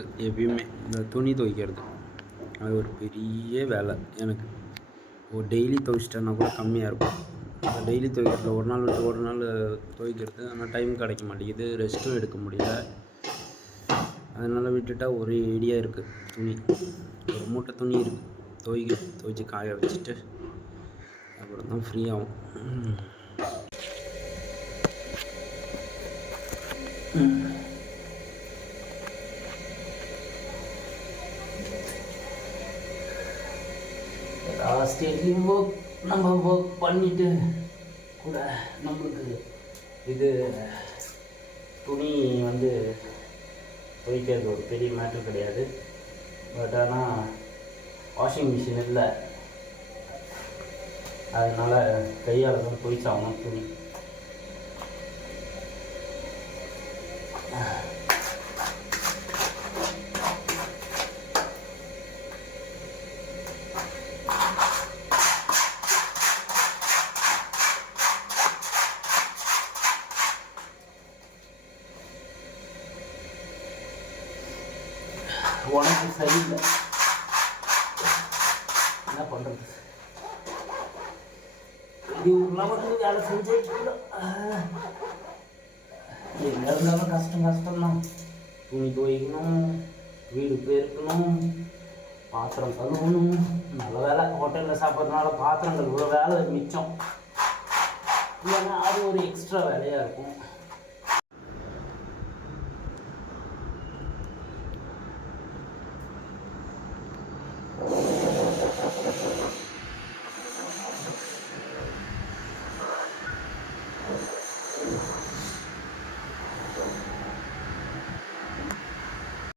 எப்பயுமே இந்த துணி துவைக்கிறது அது ஒரு பெரிய வேலை எனக்கு. ஒரு டெய்லி துவைச்சிட்டேன்னா கூட கம்மியாக இருக்கும். டெய்லி துவைக்கிறதுல ஒரு நாள் விட்டு ஒரு நாள் துவைக்கிறது, ஆனால் டைம் கிடைக்க மாட்டேங்குது, ரெஸ்ட்டும் எடுக்க முடியல. அதனால் விட்டுட்டா ஒரே ஐடியா இருக்குது. துணி ஒரு மூட்டை துணி இருக்குது, துவைச்சி காய வச்சுட்டு அப்புறம் தான் ஃப்ரீ ஆகும். ஸ்டேட்லேயும் நம்ம ஒர்க் பண்ணிவிட்டு கூட நம்மளுக்கு இது துணி துவைக்கிறது ஒரு பெரிய மேட்ரு கிடையாது. பட் ஆனால் வாஷிங் மிஷின் இல்லை, அதனால் கையால் தான் துவைச்சாகணும் துணி. உனக்கு சரியில்லை, என்ன பண்ணுறது? இது ஒரு வேலை செஞ்சுட்டு எங்கே இருந்தாலும் கஷ்டம்தான். துணி துவைக்கணும், வீடு பெருக்கணும், பாத்திரம் கழுவணும். நல்ல வேலை ஹோட்டலில் சாப்பிட்றதுனால பாத்திரங்கள் இவ்வளோ வேலை மிச்சம். இல்லைன்னா அது ஒரு எக்ஸ்ட்ரா வேலையாக இருக்கும்.